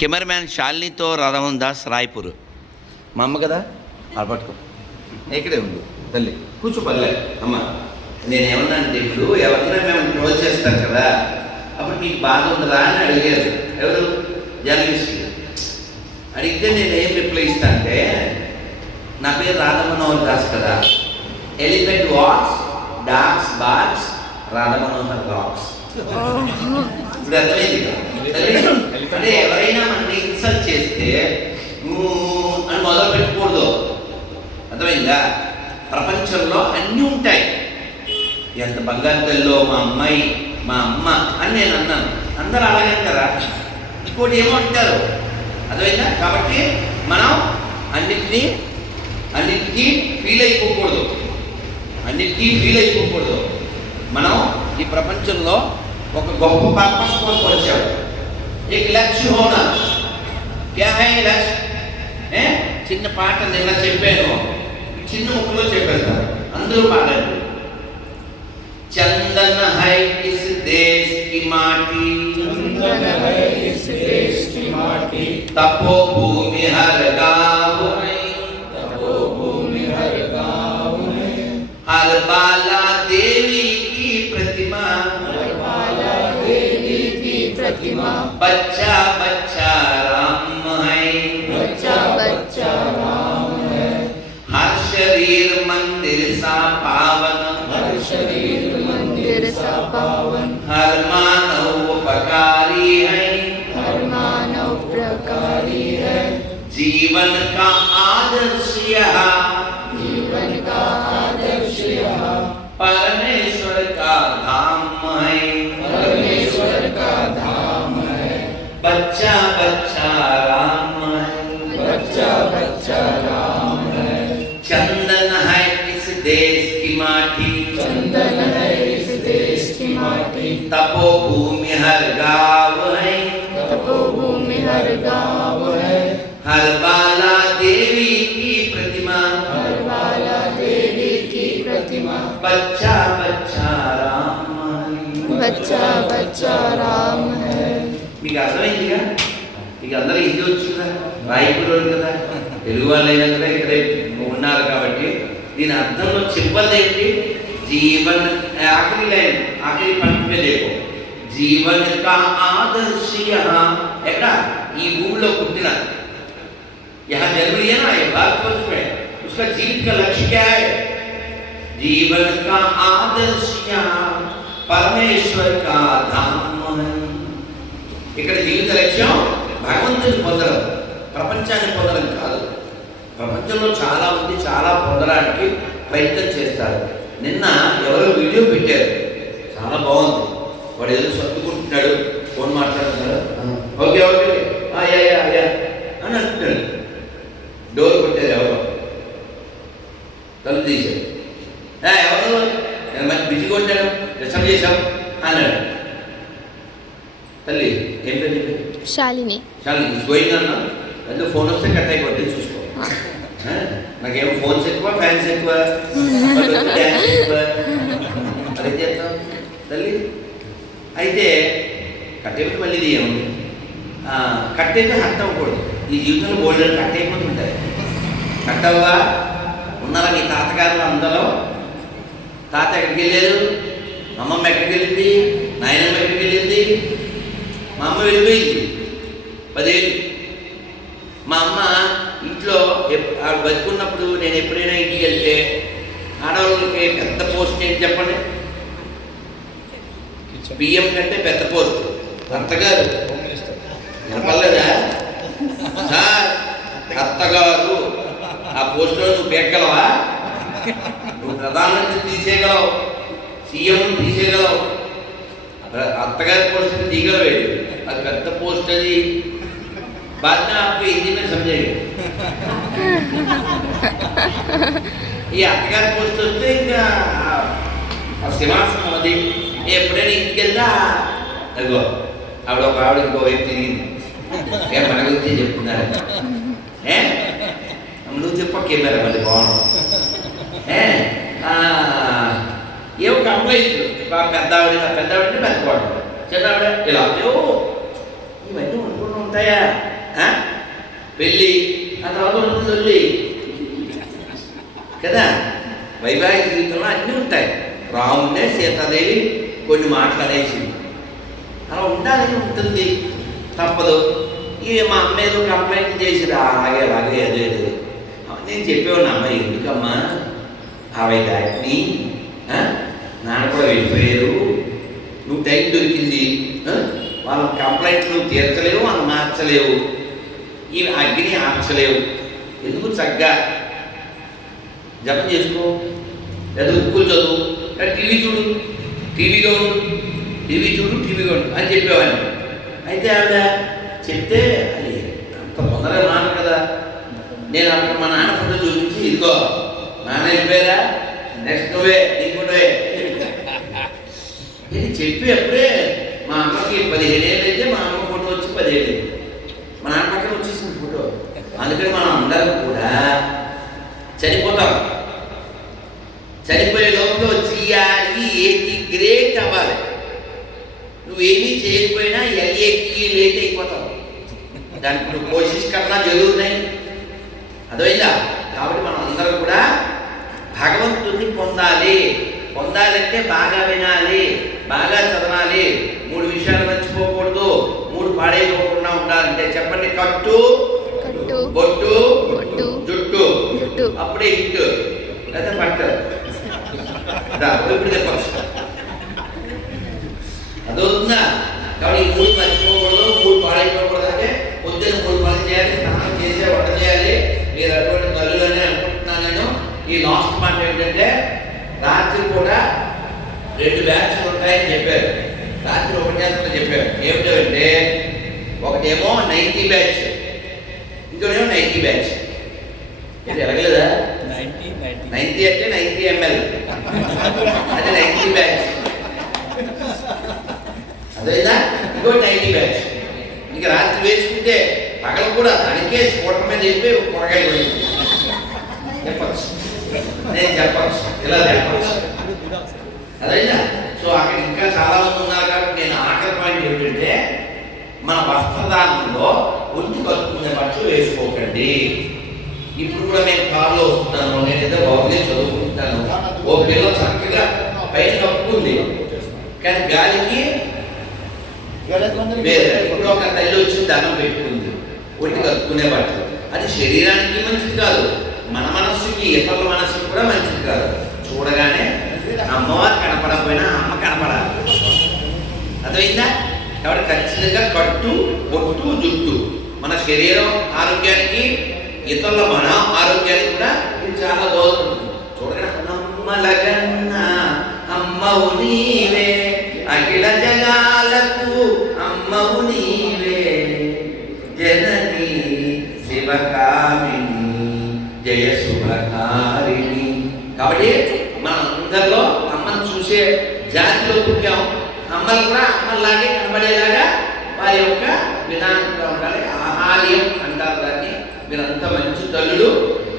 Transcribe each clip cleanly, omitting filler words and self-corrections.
Cameraman శాలినితో Radhamohan Das Raipur. మా అమ్మ కదా అది పట్టుకో, ఇక్కడే ఉండు తల్లి, కూర్చో పర్లే అమ్మ. నేనేమన్నా అంటే ఇప్పుడు ఎవరన్నా మేము ట్రోల్ చేస్తారు కదా, అప్పుడు మీకు బాధ ఉంటుందా అని అడిగారు ఎవరు జర్నలిస్టులు. అడిగితే నేను ఏం రిప్లై ఇస్తా అంటే, నా పేరు రాధమనోహర్ దాస్ కదా, elephant walks, dogs barks, Radhamanohar rocks. ఇప్పుడు అర్థమైంది కదా. అంటే ఎవరైనా మనని ఇన్సల్ట్ చేస్తే అని మొదలు పెట్టుకూడదు, అర్థమైందా? ప్రపంచంలో అన్నీ ఉంటాయి. ఎంత బంగారు తల్లో మా అమ్మాయి మా అమ్మ అని నేను అన్నాను, అందరూ అలాగే అంటారా? ఇంకోటి ఏమో అంటారు, అర్థమైందా? కాబట్టి మనం అన్నిటికీ ఫీల్ అయిపోకూడదు, మనం ఈ ప్రపంచంలో ఒక గొప్ప పర్పస్ కోసం వచ్చాము. एक लक्ष्य होना क्या है लक्ष्य? చిన్న పాట నిన్న చెప్పాను, చిన్న ముక్కలో చెప్పేస్తా, అందరూ పాడండి. चंदन है इस देश की माटी, तपोभूमि हर गाँव में, हर बाला देवी की प्रतिमा, बच्चा बच्चा राम है, हर शरीर मंदिर सा पावन, हर मानव उपकारी है, जीवन का आदर्श यह, परमेश्वर का धाम है, बच्चा बच्चा राम है, चंदन है इस देश की माटी, तपोभूमि हर गाँव है, हर बाला देवी की प्रतिमा, बच्चा बच्चा राम है. మీకు అర్థమైందిగా? మీకు అందరూ హిందీ వచ్చు కదా, రాయపూర్ వాళ్ళు కదా, తెలుగు వాళ్ళైనా కదా ఇక్కడే ఉన్నారు కాబట్టి దీని అర్థంలో చెప్పలేదు ఏంటి? జీవన్ ఆఖరి లైన్, ఆఖరి పంక్తి మీద లేకో, జీవన్ కా ఆదర్శ ఎక్కడ? ఈ భూమిలో పుట్టిన यहाँ जन्म लिया ना, ये भारतवर्ष में, उसका जीवन का लक्ष्य क्या है? जीवन का आदर्श परमेश्वर का धाम है. ఇక్కడ జీవిత లక్ష్యం భగవంతుని పొందడం, ప్రపంచాన్ని పొందడం కాదు. ప్రపంచంలో చాలా మంది చాలా పొందడానికి ప్రయత్నం చేస్తారు. నిన్న ఎవరో వీడియో పెట్టారు, చాలా బాగుంది. వాడు ఏదో సర్దుకుంటున్నాడు, ఫోన్ మాట్లాడుతున్నాడు, ఓకే ఓకే అయ్యా అని అంటున్నాడు. డోర్ కొట్టారు, ఎవరో తలుపు తీశారు, ఎవరు మంచి బిజీగా ఉంటాడు, డిస్టర్బ్ చేశాం అన్నాడు. తల్లి ఏం పేరు చెప్పి? శాలిని. గోయింగ్ అన్నా, అందులో ఫోన్ వస్తే కట్ అయిపోద్ది, చూసుకో. నాకేమో ఫోన్స్ ఎక్కువ, ఫ్యాన్స్ ఎక్కువ, అదే చేస్తాం తల్లి. అయితే కట్ అయిపోతే మళ్ళీ తీయము, కట్ అయితే హట్ అవ్వకూడదు. ఈ జీవితంలో బోల్డర్ కట్ అయిపోతుంటాయి. కట్ అవ్వగా ఉన్నారా మీ తాతగారులు అందరూ? తాత ఎక్కడికి వెళ్ళారు? అమ్మమ్మ ఎక్కడికి వెళ్ళింది? నాయనమ్మ ఎక్కడికి వెళ్ళింది? మా అమ్మ వెళ్ళిపోయింది 10 ఏళ్ళు. మా అమ్మ ఇంట్లో ఆవిడ బతుకున్నప్పుడు నేను ఎప్పుడైనా ఇంటికి వెళ్తే ఆడవాళ్ళకి పెద్ద పోస్ట్ ఏంటి చెప్పండి? బియ్యం కంటే పెద్ద పోస్ట్ అత్తగారు. వినపడలేదా సార్? అత్తగారు ఆ పోస్టులో నువ్వు పెక్కగలవా? నువ్వు ప్రధానమంత్రి తీసేయగలవు, సీఎం తీసేయగలవు, అత్తగారి పోస్ట్ తీయగలవేడు, అది పెద్ద పోస్ట్. అది बाद में आपको हिंदी में समझेगा. ఈ అత్తగారి పోస్ట్ వస్తే ఇంకా సింహాసనం అది. ఎప్పుడైనా ఇంటికి వెళ్తా అదిగో ఆవిడ ఇంకో వైపు తిరిగింది, మన గురించి చెప్తున్నారు. నువ్వు చెప్ప కెమెరా మళ్ళీ బాగుంటుంది. ఏవో కంప్లైంట్లు, పెద్దవాడి పెద్దవాడిని పెద్దవాడు, చిన్నవాడ ఇలా ఇవన్నీ అనుకున్నాం. ఉంటాయా? పెళ్ళి ఆ తర్వాత ఉంటుంది కదా. వైవాహిక జీవితంలో అన్నీ ఉంటాయి. రామునే సీతాదేవి కొన్ని మాట్లాడేసింది, అలా ఉండాలని ఉంటుంది, తప్పదు. ఇవి మా అమ్మ ఏదో కంప్లైంట్ చేసిరా అలాగే అలాగే అదేదో నేను చెప్పేవాడిని, అమ్మ ఎందుకమ్మా అవి దాటిని నాన్న కూడా వెళ్ళిపోయారు, నువ్వు టైం దొరికింది, వాళ్ళ కంప్లైంట్ నువ్వు తీర్చలేవు, వాళ్ళు మార్చలేవు, ఈ అగ్ని ఆర్చలేవు, ఎందుకు చక్కగా జపం చేసుకో, లేదా బుక్కులు చదువు, టీవీ చూడు, టీవీలో ఉండు, టీవీ చూడు, టీవీగా ఉండు అని చెప్పేవాడిని. అయితే ఆవిడ చెప్తే అది అంత తొందరగా మాట కదా. నేను అప్పుడు మా నాన్న ఫోటో చూపించి, ఇదిగో నాన్న వెళ్ళిపోయారా, నెక్స్ట్ నువ్వే నీ ఫోటోవే ఇది చెప్పి అప్పుడే మా అమ్మకి 17 ఏళ్ళు అయితే మా అమ్మ ఫోటో వచ్చి 17 ఏళ్ళు, మా నాన్న పక్కన వచ్చేసింది ఫోటో. అందుకని మనం అందరం కూడా చనిపోతాం, చనిపోయే లోపల జీఆర్ఈ ఏటి గ్రేట్ అవ్వాలి. నువ్వేమీ చేయకపోయినా ఎల్ఏటి లేట్ అయిపోతావు, దానికి నువ్వు కోషిష్ కన్నా జరుగుతున్నాయి, అర్థమైందా? కాబట్టి మనం అందరం కూడా భగవంతుడిని పొందాలంటే బాగా వినాలి, బాగా చదవాలి, 3 విషయాలు మర్చిపోకూడదు, 3 పాడైపోకుండా ఉండాలంటే చెప్పండి, కట్టు, బొట్టు, జుట్టు, అప్పుడే హిట్ లేదా పట్టు, ఇప్పుడు చెప్పచ్చు, అదవుతుందా? కాబట్టి ఈ 3 మర్చిపోకూడదు, 3 పాడైపోకూడదు. అంటే పొద్దున్న 3 పనులు చేయాలి, స్నానం చేసి వంట చేయాలి. మీరు అటువంటి తల్లులని అనుకుంటున్నాను నేను. ఈ లాస్ట్ మాట ఏంటంటే, రాత్రి కూడా 2 బ్యాచ్లు ఉంటాయని చెప్పారు. రాత్రి 1 గంటలో చెప్పారు. ఏమిటంటే ఒకటేమో 90 బ్యాచ్, ఇంకోటేమో 90 బ్యాచ్. ఇది ఎలాగలేదా? 90 అంటే 90 ml, అంటే 90 బ్యాచ్, అదేనా? ఇంకో 90 బ్యాచ్. ఇంకా రాత్రి వేసుకుంటే పగలు కూడా దానికే స్ఫోటం మీద వెళ్ళిపోయి కూరగాయలు చెప్పచ్చు, నేను చెప్పచ్చు, ఇలా చెప్పచ్చు, అదేనా? సో అక్కడ ఇంకా చాలా మంది ఉన్నారు కాబట్టి నేను ఆఖరి పాయింట్ ఏమిటంటే, మన వస్త్రదానంలో ఒంటి కట్టుకునే బట్టలు వేసుకోకండి. ఇప్పుడు కూడా నేను కారులో వస్తున్నాను, నేను ఏదో బాగుంది చదువుకుంటాను, ఓ పిల్ల చక్కగా పైన కప్పుకుంది, కానీ గాలికి ఇప్పుడు ఒక తల్లి వచ్చి దండం పెట్టుకుంది, ఒంటి కట్టుకునే బట్టలు. అది శరీరానికి మంచిది కాదు, మన మనస్సుకి, ఇతరుల మనస్సుకి కూడా మంచిది కాదు. చూడగానే అమ్మవారు కనపడకపోయినా అమ్మ కనపడాలి, అర్థమైందా? కాబట్టి ఖచ్చితంగా కట్టు, బొట్టు, జుట్టు మన శరీరం ఆరోగ్యానికి, ఇతరుల మన ఆరోగ్యానికి కూడా ఇది చాలా దోహదపడుతుంది. చూడగానే అమ్మలగన్న అమ్మవు నీవే, అఖిల జగాలకు అమ్మవు నీవే, జనని శివకామిని జయ శుభకారిణి. కాబట్టి మన అందరిలో అమ్మను చూసే జాతిలో పుట్టాం. అమ్మలు కూడా అమ్మలాగే కనబడేలాగా వారి యొక్క విధానం కూడా ఉండాలి. ఆహార్యం అంటారు దాన్ని. మీరంతా మంచి తల్లులు,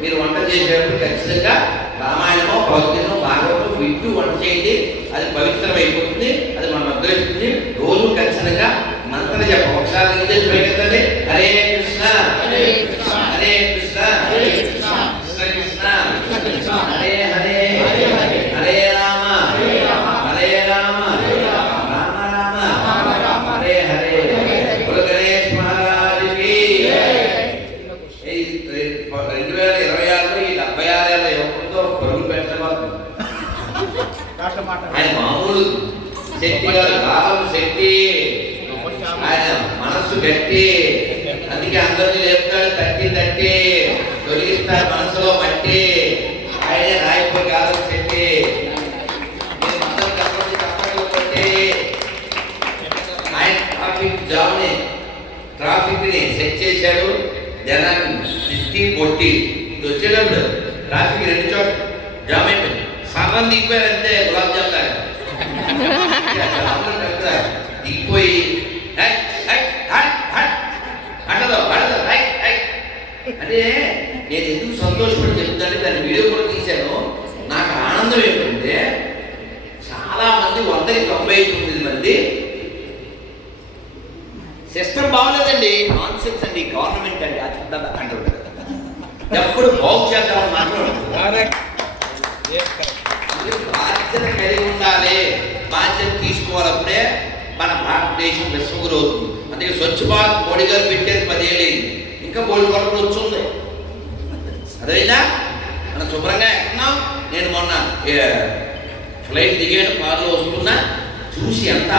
మీరు వంట చేసేటప్పుడు ఖచ్చితంగా రామాయణమో, భగవద్గీతమో, భాగవతం వింటూ వంట చేయండి. అది పవిత్రమైపోతుంది, అది మనం అగ్రహిస్తుంది. రోజు ఖచ్చితంగా మంత్రం చెప్పం. ఒకసారి నిజండి, హరే కృష్ణ హరే కృష్ణ హరే కృష్ణ కృష్ణ కృష్ణ హరే హరే హరే రామ హరే రామ రామ రామ హరే హరే. గణేష్ మహారాజుకి 2026లో ఈ 76 ఏళ్ళ యువకులతో పరుగులు పెట్టబోతుంది. ఆయన మామూలు శక్తి గారు, కాలం శక్తి, ఆయన మనస్సు గట్టి, అందుకే అందరినీ లేపుతాడు, తట్టి తొలగిస్తాడు మనసులో మట్టి. ఆయనే రాయపూర్ కాలం శక్తి. ఆయన ట్రాఫిక్ ని సెట్ చేశాడు, జనాన్ని తిట్టి కొట్టి. వచ్చేటప్పుడు ట్రాఫిక్ 2 చోట్ల జామ్ అయిపోయింది, సర్వం దిగిపోయారంటే గులాబ్ జామ్ లాగా దిగిపోయి అంటే నేను ఎందుకు సంతోషపడి చెప్తాను, దాని వీడియో కూడా తీశాను. నాకు ఆనందం ఏంటంటే చాలా మంది 199 మంది సిస్టమ్ బాగోలేదండి. పాలిటిక్స్ అండి, గవర్నమెంట్ అండి అది అంటారు. ఎప్పుడు బాగు చేద్దామని మాట్లాడుతున్నారు. బాధ్యత కలిగి ఉండాలి, బాధ్యత తీసుకోవాలప్పుడే మన భారతదేశం విశ్వగురు అవుతుంది. అందుకే స్వచ్ఛ భారత్ మోడీ గారు పెట్టేది 10 ఏళ్ళైంది, ఇంకా బోల్డ్ వరకు వచ్చింది. అదేనా మనం శుభ్రంగా ఎక్కడున్నాం. నేను మొన్న ఫ్లైట్ దిగాను, కారులో వస్తున్నా, చూసి ఎంత